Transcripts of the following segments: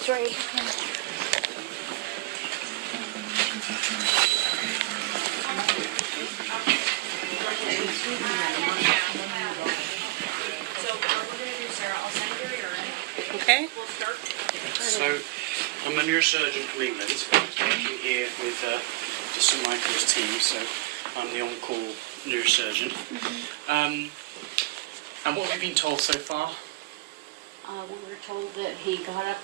Sorry. Okay. So, I'm a neurosurgeon from England, working here with St Michael's team, so I'm the on-call neurosurgeon. And what have you been told so far? We were told that he got up,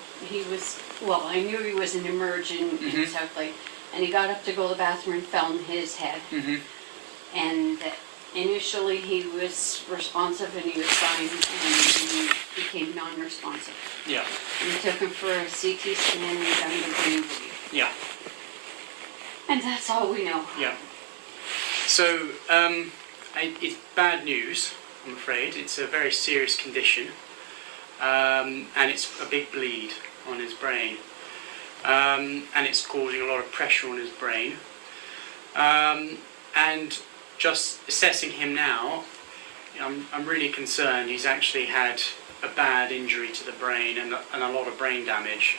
I knew he was an emerge in South Lake, and he got up to go to the bathroom and fell on his head. And that initially he was responsive and he was fine, and he became non-responsive. Yeah. We took him for a CT scan and done the brain review. Yeah. And that's all we know. Yeah. So, it's bad news, I'm afraid. It's a very serious condition. And it's a big bleed on his brain. And it's causing a lot of pressure on his brain. And just assessing him now, I'm really concerned. He's actually had a bad injury to the brain and a lot of brain damage,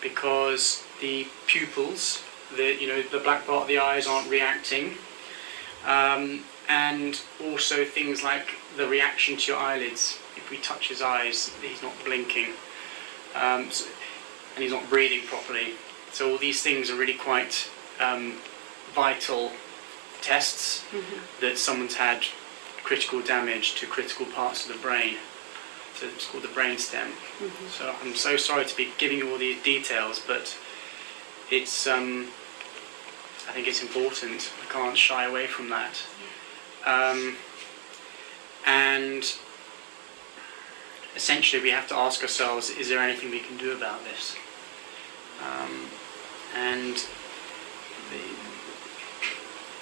because the pupils, the black part of the eyes aren't reacting, and also things like the reaction to your eyelids. If we touch his eyes, he's not blinking, and he's not breathing properly. So all these things are really quite vital tests that someone's had critical damage to critical parts of the brain. So it's called the brainstem. So I'm so sorry to be giving you all these details, but it's I think it's important. I can't shy away from that. And essentially we have to ask ourselves, is there anything we can do about this? And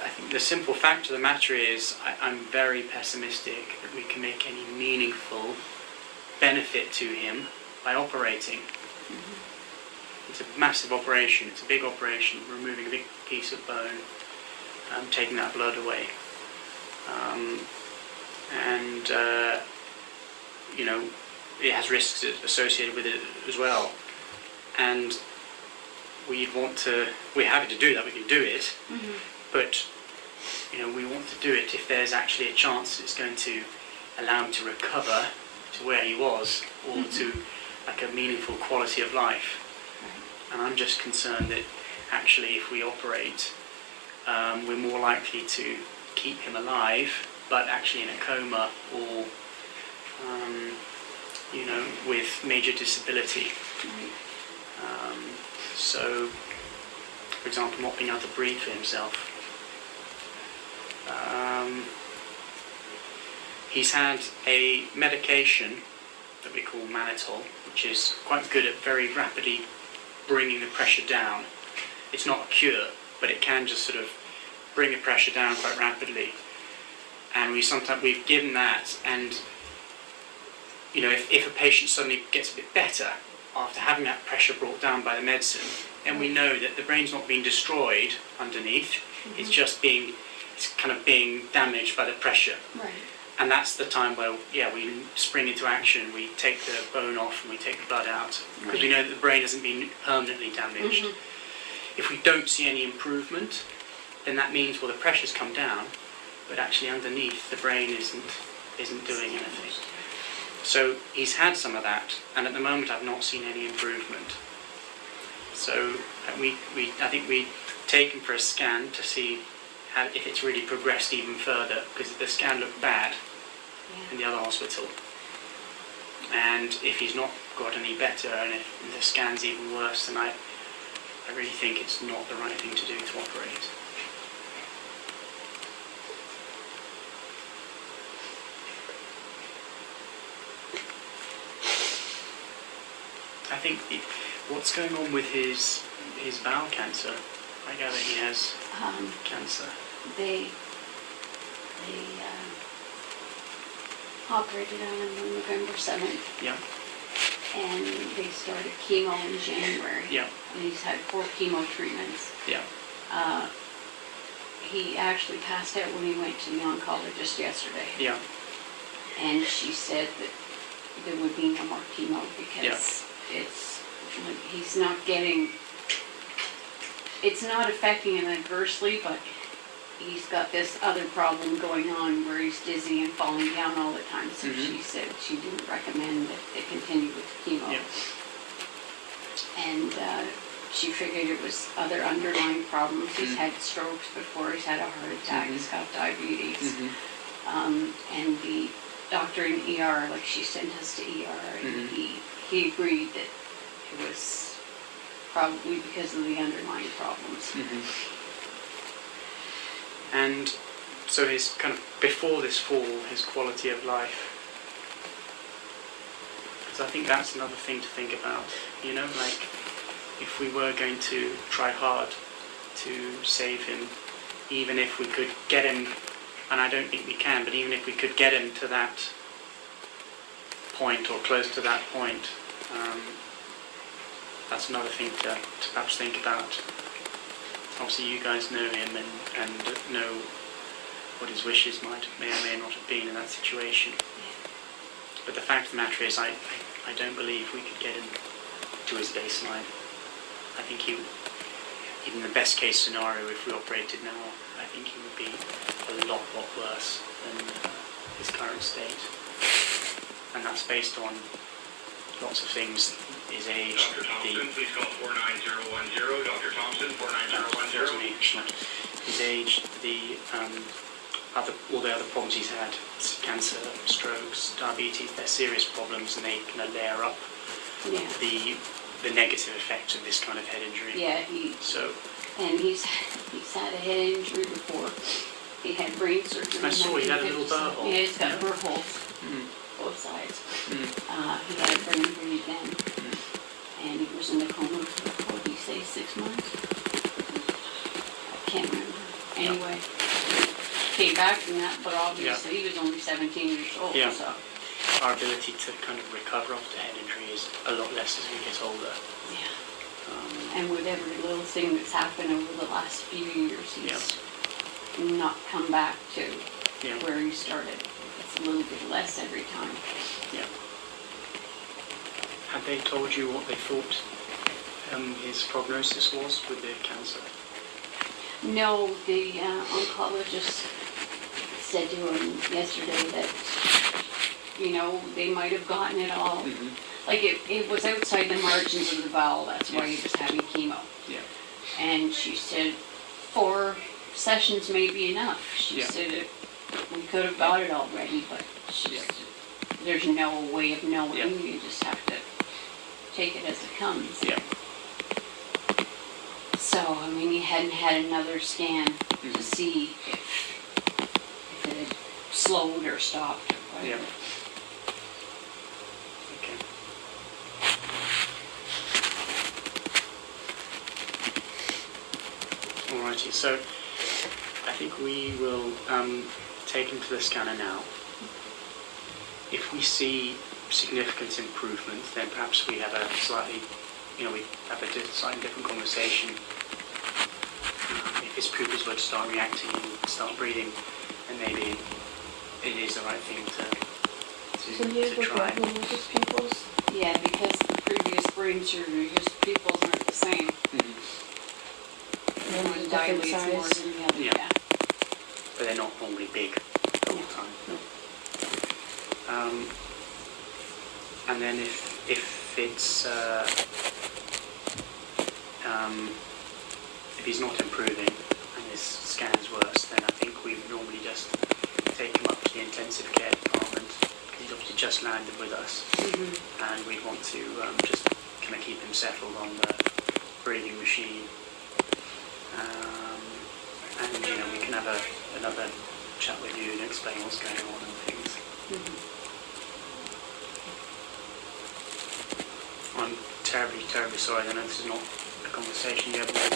I think the simple fact of the matter is I'm very pessimistic that we can make any meaningful benefit to him by operating. It's a massive operation, it's a big operation, removing a big piece of bone, taking that blood away. It has risks associated with it as well. And we're happy to do that, we can do it, but we want to do it if there's actually a chance it's going to allow him to recover to where he was, or to like a meaningful quality of life. And I'm just concerned that actually if we operate, we're more likely to keep him alive, but actually in a coma, or with major disability. So, for example, not being able to breathe for himself. He's had a medication that we call mannitol, which is quite good at very rapidly bringing the pressure down. It's not a cure, but it can just sort of bring the pressure down quite rapidly. And we've given that, and if a patient suddenly gets a bit better after having that pressure brought down by the medicine, then we know that the brain's not being destroyed underneath, it's just being damaged by the pressure. Right. And that's the time where, we spring into action, we take the bone off and we take the blood out, because we know that the brain hasn't been permanently damaged. If we don't see any improvement, then that means, the pressure's come down, but actually underneath the brain isn't doing anything. So he's had some of that, and at the moment I've not seen any improvement. So I think we take him for a scan to see if it's really progressed even further, because the scan looked bad in the other hospital. And if he's not got any better, and if the scan's even worse, then I really think it's not the right thing to do to operate. I think what's going on with his bowel cancer, I gather he has cancer. They operated on him on November 7th. Yeah. And they started chemo in January. Yeah. And he's had 4 chemo treatments. Yeah. He actually passed out when he went to the oncologist yesterday. Yeah. And she said that there would be no more chemo not getting, it's not affecting him adversely, but he's got this other problem going on where he's dizzy and falling down all the time. So she said she didn't recommend that they continue with chemo. Yeah. And she figured it was other underlying problems. He's had strokes before, he's had a heart attack, he's got diabetes. And the doctor in ER, like she sent us to ER, and he agreed that it was probably because of the underlying problems. And so his kind of, before this fall, his quality of life, because I think that's another thing to think about, you know, like if we were going to try hard to save him, even if we could get him, and I don't think we can, but even if we could get him to that point or close to that point, that's another thing to perhaps think about. Obviously you guys know him and know what his wishes may or may not have been in that situation. But the fact of the matter is I don't believe we could get him to his baseline. I think he, even the best case scenario, if we operated now, I think he would be a lot worse than his current state. And that's based on lots of things, his age, Dr. Thompson, please call 49010. Dr. Thompson, 49010. his age, all the other problems he's had, cancer, strokes, diabetes, they're serious problems and they kind of layer up the negative effects of this kind of head injury. Yeah, and he's had a head injury before. He had brain surgery. I saw he had a little burr hole. Yeah, he's got burr holes, both sides. He had a brain injury then, and he was in the coma for, what did he say, 6 months? I can't remember. Anyway, came back from that, but obviously he was only 17 years old. Yeah. So. Our ability to kind of recover after head injury is a lot less as we get older. Yeah. And with every little thing that's happened over the last few years, he's not come back to where he started. It's a little bit less every time. Yeah. Had they told you what they thought his prognosis was with the cancer? No, the oncologist said to him yesterday that, you know, they might have gotten it all. Like it was outside the margins of the bowel, that's why he was having chemo. Yeah. And she said 4 sessions may be enough. She said we could have got it already, but there's no way of knowing. You just have to take it as it comes. Yeah. So, I mean, he hadn't had another scan to see if it had slowed or stopped or whatever. Alrighty, so I think we will take him to the scanner now. If we see significant improvement, then perhaps we have a slightly, we have a slightly different conversation. If his pupils were to start reacting and start breathing, then maybe it is the right thing to try. His pupils? Yeah, because the previous brain surgery, his pupils aren't the same. One Different dilates size. more than the other. Yeah. But they're not normally big all the time. And then if it's if he's not improving and his scan's worse, then I think we would normally just take him up to the intensive care department because he's obviously just landed with us, and we'd want to just kind of keep him settled on the breathing machine. And we can have another chat with you and explain what's going on and things. I'm terribly sorry. I know this is not a conversation you have with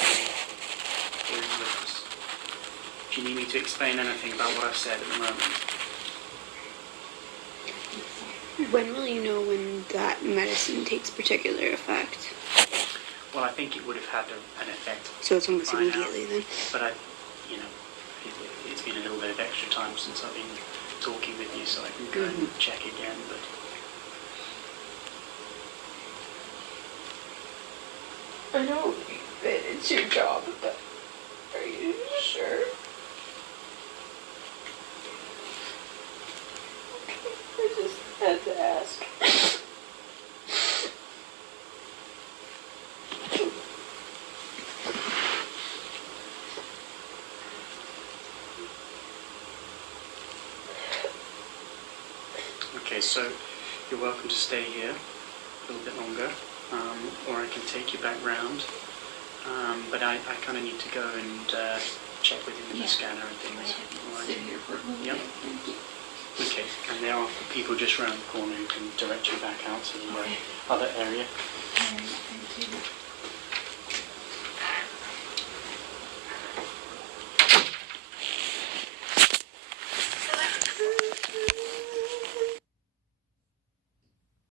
us. Do you need me to explain anything about what I've said at the moment? When will you know when that medicine takes particular effect? Well, I think it would have had an effect. So it's almost by now. immediately then? But it's been a little bit of extra time since I've been talking with you, so I can go and check again. But I know that it's your job, but are you sure? I just had to ask. Okay, so you're welcome to stay here a little bit longer, or I can take you back round. But I kind of need to go and check with you with Yeah. the scanner and things. All right. Sit here for a little Yep. bit, thank you. Okay, and there are people just round the corner who can direct you back out to the other area. Alright, thank you.